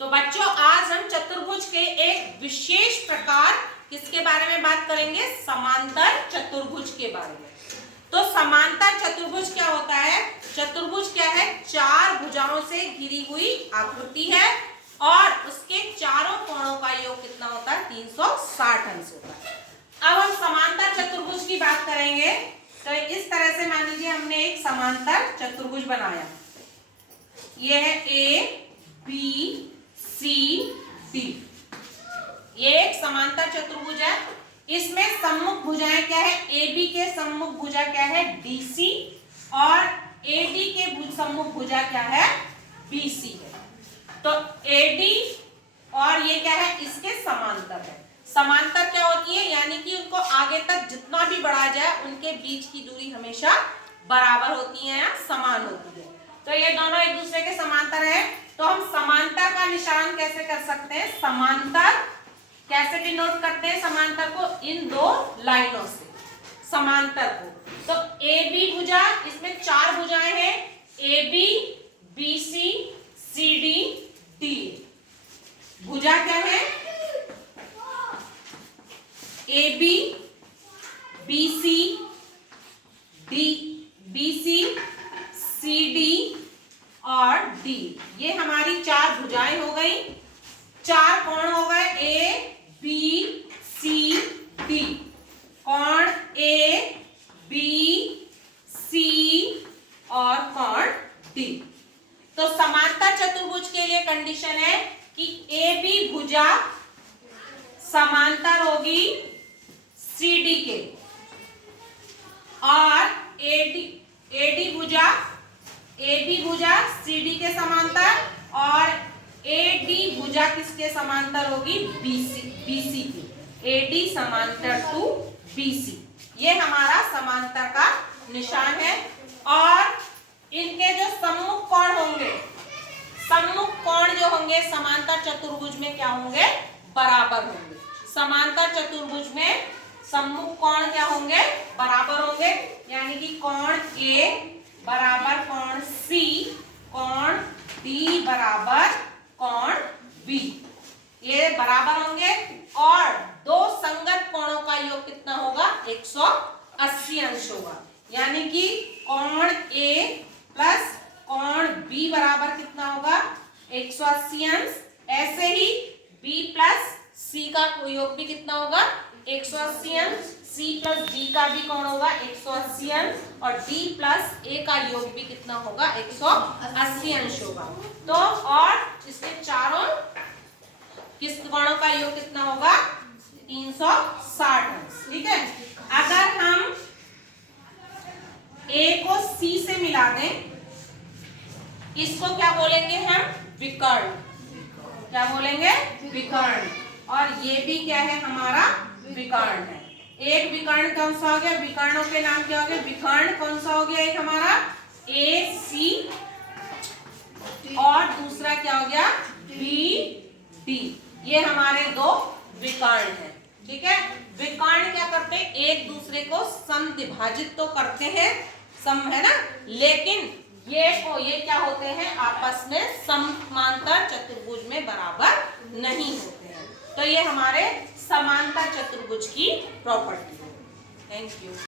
तो बच्चों आज हम चतुर्भुज के एक विशेष प्रकार किसके बारे में बात करेंगे, समांतर चतुर्भुज के बारे में। तो समांतर चतुर्भुज क्या होता है? चतुर्भुज क्या है? चार भुजाओं से घिरी हुई आकृति है और उसके चारों कोणों का योग कितना होता है? 360 अंश होता है। अब हम समांतर चतुर्भुज की बात करेंगे। तो इस तरह से मान लीजिए हमने एक समांतर चतुर्भुज बनाया, ये है ए बी सी डी, ये एक समांतर चतुर्भुज है। इसमें सम्मुख भुजाएं क्या है? ए बी के सम्मुख भुजा क्या है? डी सी, और ए डी के सम्मुख भुजा क्या है? बी सी है। तो ए डी और ये क्या है? इसके समांतर है। समांतर क्या होती है? यानी कि उनको आगे तक जितना भी बढ़ाया जाए उनके बीच की दूरी हमेशा बराबर होती है या समान होती है। तो ये दोनों एक दूसरे के समांतर है। तो हम समांतर का निशान कैसे कर सकते हैं? समांतर कैसे डिनोट करते हैं समांतर को? इन दो लाइनों से समांतर को। तो ए बी भुजा, इसमें चार भुजाएं हैं, A B B C C D D. भुजा क्या है? A B B C D, B C C D और डी, ये हमारी चार भुजाएं हो गई। चार कोण हो गए, ए बी सी डी, कोण ए बी सी और कोण डी। तो समांतर चतुर्भुज के लिए कंडीशन है कि ए बी भुजा समांतर होगी सी डी के, और ए डी भुजा, ए बी भुजा सी डी के समांतर, और ए डी भुजा किसके समांतर होगी? बी सी की। ए डी समांतर टू बी सी, ये हमारा समांतर का निशान है। और इनके जो सम्मुख कोण होंगे, सम्मुख कोण जो होंगे समांतर चतुर्भुज में क्या होंगे? बराबर होंगे। समांतर चतुर्भुज में सम्मुख कोण क्या होंगे? बराबर होंगे। यानी कि कोण ए बराबर कोण सी, कोण डी बराबर कोण बी, ये बराबर होंगे। और दो संगत कोणों का योग कितना होगा? 180 अंश होगा। यानी कि कोण ए प्लस कोण बी बराबर कितना होगा? 180 अंश। ऐसे ही बी प्लस सी का योग भी कितना होगा? 180 अंश। सी प्लस डी का भी कोण होगा 180 अंश, और डी प्लस ए का योग भी कितना होगा? 180 अंश होगा। तो और इसके चारों किस कोणों का योग कितना होगा? 360 अंश। ठीक है। अगर हम ए को सी से मिला दें, इसको क्या बोलेंगे हम? विकर्ण। क्या बोलेंगे? विकर्ण। और ये भी क्या है? हमारा विकर्ण है। एक विकर्ण कौन सा हो गया? विकर्णों के नाम क्या हो गए? विकर्ण कौन सा हो गया? एक हमारा ए सी, और दूसरा क्या हो गया? B D. ये हमारे दो विकर्ण हैं। ठीक है। विकर्ण क्या करते हैं? एक दूसरे को समद्विभाजित तो करते हैं, सम है ना, लेकिन ये क्या होते हैं? आपस में समांतर चतुर्भुज में बराबर नहीं होते हैं। तो ये हमारे समांतर चतुर्भुज की प्रॉपर्टी है। Thank you.